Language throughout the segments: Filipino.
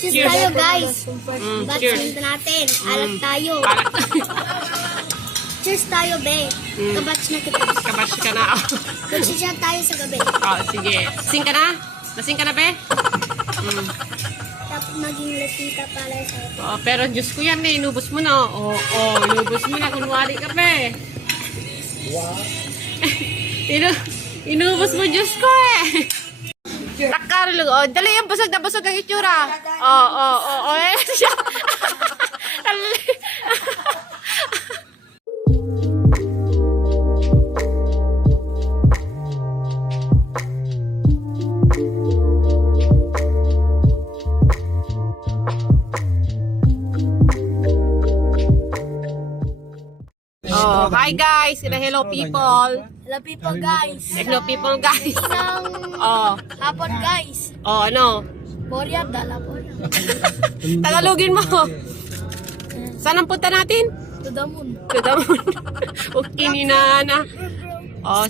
Cheers tayo, guys. Batch Cheers. minta natin. Alat tayo. Cheers tayo, be. Kabatch na kita. Kabash ka na. Magsisya tayo sa gabi. Sige. Lasing ka na? Lasing ka na, be? Tapos maging lasing ka pala sa Pero Diyos ko yan, inubos mo na. Inubos mo na. Kunwari ka, be. Inubos mo, Diyos ko, eh. Takarlo. Dali yung busog na busog ang itsura. Siya. Hi guys. Hello people. Hello people, guys. Hello people guys. Isang hapon, guys. Ano? Borya, dala po. Tagalogin mo. Saan ang punta natin? To the moon. To the moon. Okay, ninana.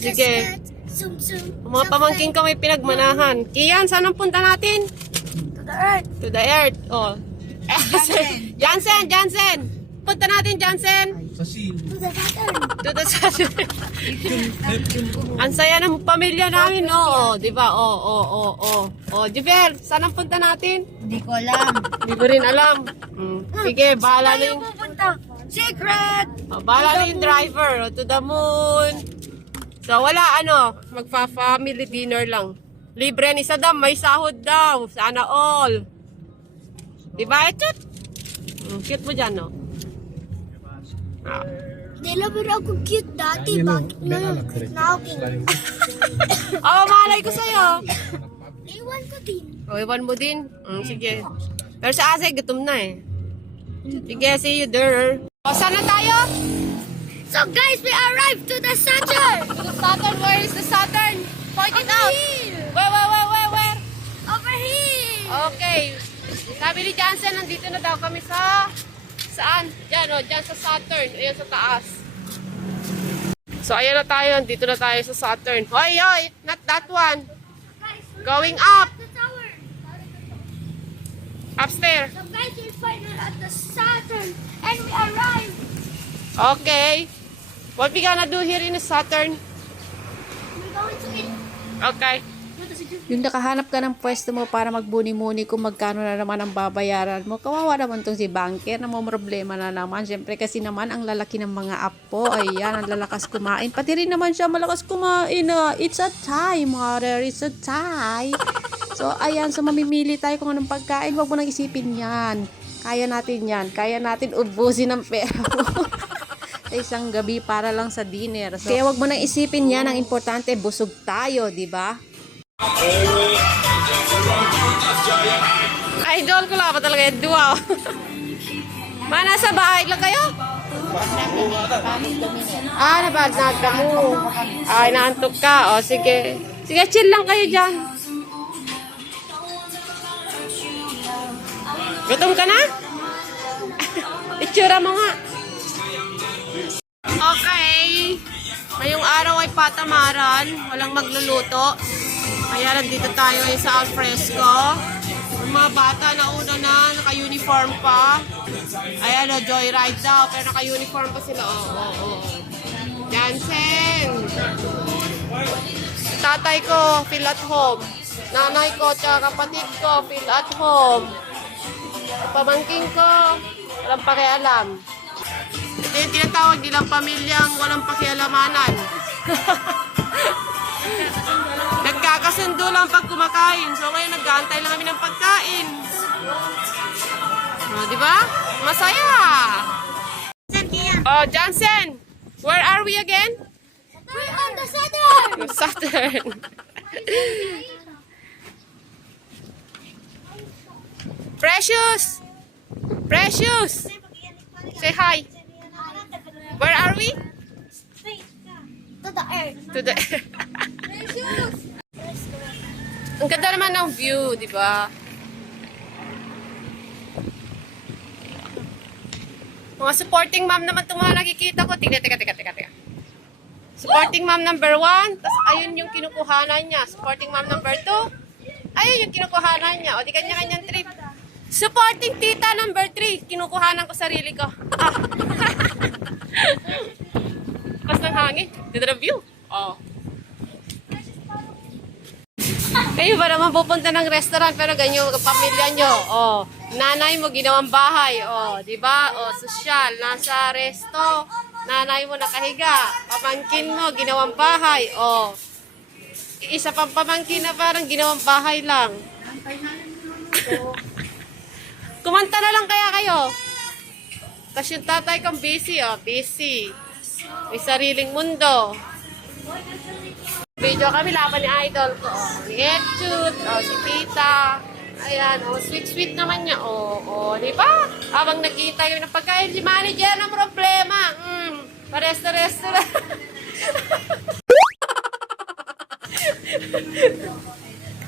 Sige. Zoom, zoom. Mga pamangking ko may pinagmanahan. Kian, saan ang punta natin? To the earth. To the earth. Jansen. Punta natin, Jansen. To the Saturn. To the Saturn. Ang saya ng pamilya namin, di ba? Juber, saan ang punta natin? Hindi ko alam. Hindi ko rin alam. Sige, bahala na yung... pupunta? Secret! Bahala na yung driver. To the moon. So, wala, magfa-family dinner lang. Libre ni Saddam, may sahod daw. Sana all. Diba? Cute mo dyan, no? Di lang ako cute dati. Bakit na ako? Malay ko sa'yo. Iwan ko din. Iwan mo din? Sige. Pero sa Ase, gutom na eh. Sige, see you there. Saan na tayo? So guys, we arrived to the Saturn. To the Saturn. Where is the Saturn? Point it out. Here. Where? Over here. Okay. Sabi ni Jansen, nandito na daw kami sa... Saan? Diyan sa Saturn. Ayan sa taas. So, ayan na tayo. Dito na tayo sa Saturn. Hoy! Not that one. Going up. The tower. Upstairs. So guys, we're finally at the Saturn. And we arrived. Okay. What we gonna do here in the Saturn? We're going to eat. Okay. Yung nakahanap ka ng pwesto mo para magbuni-muni kung magkano na naman ang babayaran mo. Kawawa naman tong si banker na mo problema na naman. Siyempre kasi naman ang lalaki ng mga apo. Ayan, ang lalakas kumain. Pati rin naman siya malakas kumain. It's a time, mother. It's a time. So, ayan. So, mamimili tayo kung anong pagkain. Huwag mo nang isipin yan. Kaya natin yan. Kaya natin ubusin ng pera mo. Sa isang gabi para lang sa dinner. So, kaya wag mo nang isipin yan. Ang importante, busog tayo, di ba? Idol ko lang pa talaga yung duwa. Mana sa bahay lang kayo? Nabagnat ka mo. Naantok ka. Sige. Sige, chill lang kayo dyan. Gutom ka na? Itsura mo nga. Okay. Ngayong araw ay patamaran. Walang magluluto. Kaya nandito tayo sa alfresco. Yung mga bata na una na, naka-uniform pa. Ayan, joyride daw, pero naka-uniform pa sila. Jansen! Tatay ko, feel at home. Nanay ko, tsaka kapatid ko, feel at home. Pamangking ko, walang pakialam. Ito yung tinatawag nilang pamilyang walang pakialamanan. Nagkakasundo lang pag kumakain. So ngayon nag-aantay lang kami ng pagkain. Di ba? Masaya. Jansen, where are we again? We're on the Saturn. Saturn. Precious. Say hi. Where are we? To the earth. To the Ang ganda naman ng view, di ba? Mga supporting mom naman itong mga nakikita ko. Teka. Supporting mom number 1. Tapos ayun yung kinukuhanan niya. Supporting mom number 2. Ayun yung kinukuhanan niya. O di kanya-kanyang trip. Supporting tita number 3. Kinukuhanan ko sarili ko. Ah. Pas ng hangin. Ganda ng view. Oh. Kayo ba naman pupunta ng restaurant pero ganyan ang pamilya nyo? Oh. Nanay mo ginawang bahay. Oh. Diba? Oh, sosyal. Nasa resto. Nanay mo nakahiga. Pamangkin mo ginawang bahay. Oh. Isa pang pamangkin na parang ginawang bahay lang. Kumanta na lang kaya kayo. Tapos yung tatay kong busy, oh. Busy. May sariling mundo. Video kami laban ni idol ko. Oh. Ni Edchut, oh, si Tita. Ayan, oh, sweet-sweet naman niya. Oh, oh, di ba? Habang nagkita yun ng pagkain, si manager ng problema. Paresto-resto na.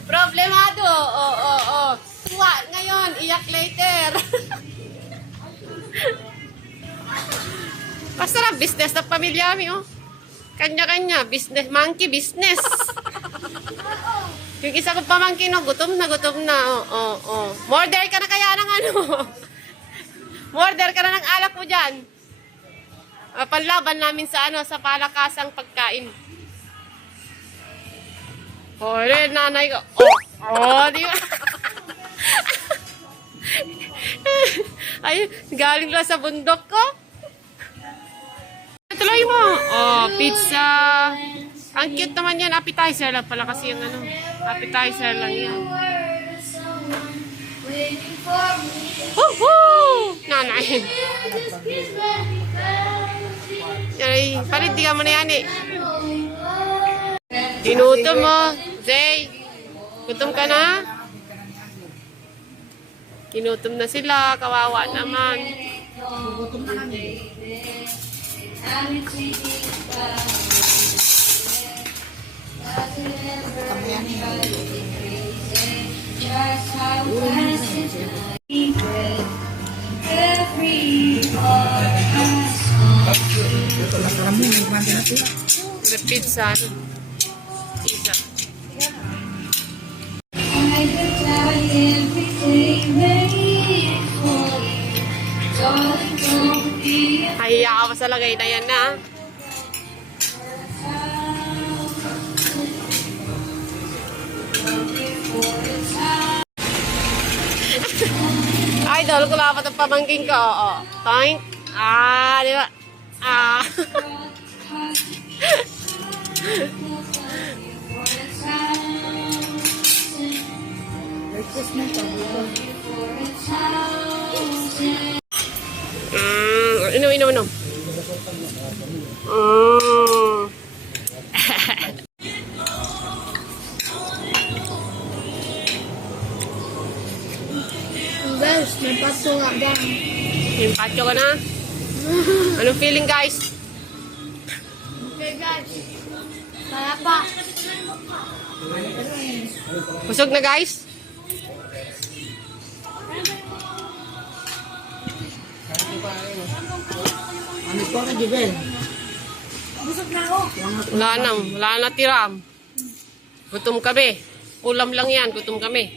Problemado. Oh, oh, oh. Tuwa ngayon, iyak later. Basta lang, business ng pamilya mi, oh. Kanya-kanya, business, monkey business. Yung isa kong pamangkin, no, gutom na, oh, oh, oh. Morder ka na kaya ng ano? Morder ka na ng alak mo dyan. Panlaban namin sa ano, sa palakasang pagkain. Oh, nanay ko. Oh, oh, di ba? Ay, galing lang sa bundok ko. Tuloy mo. Oh, pizza. Ang cute naman yan. Appetizer lang pala kasi yung ano. Appetizer lang yan. Woohoo! Nanay. Ay, palindigan mo na yan eh. Ginutom mo. Zay, gutom ka na? Ginutom na sila. Kawawa naman. The pizza. Pizza. Hahiya ka pa sa lagay na yan na. Idol, kung lapat ang pamangking ko. Oo. Toink. Ah, di ba? Ah. Inom. Guys, may pato nga ba? Yung patyo ka na? Anong feeling, guys? Okay guys. Kaya pa. Busog na, guys? Ano po ka, Jubel? Busog na ako. Wala na tiram. Gutom kami. Ulam lang yan, gutom kami.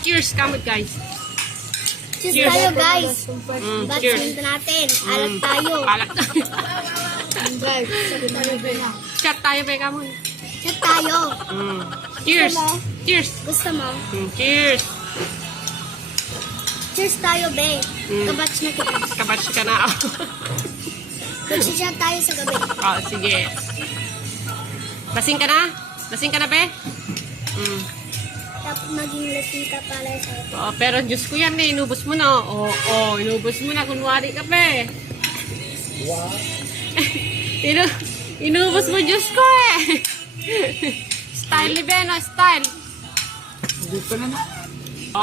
Cheers, kamot, guys. Cheers tayo guys. Cheers. Batch natin. Alat tayo. Alak. Guys, sabi tayo ba? Chat tayo, be, kamot. Chat tayo. Cheers. Gusto mo? Cheers. Gusto mo? Cheers. Cheers tayo, be. Kabatch na kita. Kabatch ka na. Mag-chat tayo sa gabi. Oh, sige. Lasing ka na? Lasing ka na, be? Tapos maging lasing ka pala sa Oh, pero Diyos ko yan, eh. Inubos mo na. Oh, inubos mo na. Kunwari ka, be. Wow. Inubos mo, Diyos ko, eh. Style ni be, no? Style. Hindi pa na.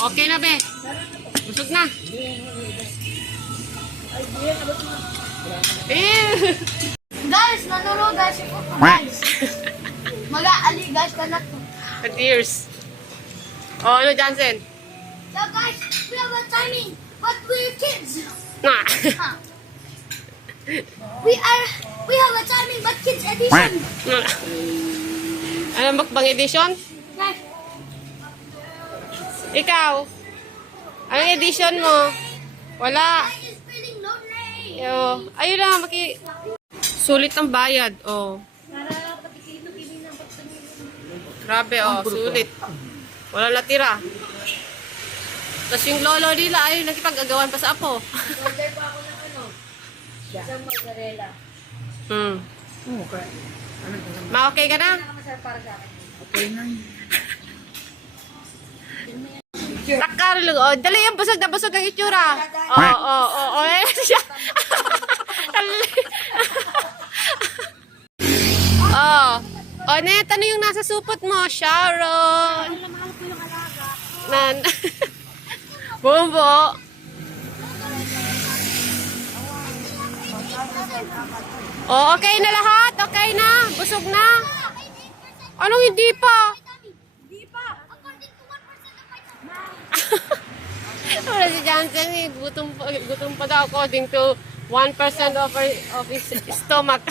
Okay na, be. Busog na. Guys, nanonood guys si Papa guys. Mag-aali guys ka na to. Tears. Oh, ano, Jansen? So guys, we have a timing, but we're kids. Na. Huh. We have a timing, but kids edition. Ano, mukbang edition? Guys, Ikaw? Anong edition mo? Wala. Is feeling lonely. Yo, ayun lang, sulit ang bayad, oh. Grabe, oh, sulit. Wala natira. Tapos yung lolo nila, ayun, nakipag-agawan pa sa apo. Order pa ako ng ano. Isang mozzarella. Okay. Ma-okay ka na? Masarap para sa akin. Okay na. Takarlo, oh, dali yung busog na busog ang itsura. Oh, eh, siya. Oh, net, ano yung nasa supot mo? Sharon. Nan. Bumbo. Oh, okay na lahat? Okay na? Busog na? Anong hindi pa? According to 1% of vitamin. Wala si Johnson eh. Gutom pa daw according to 1% of his stomach.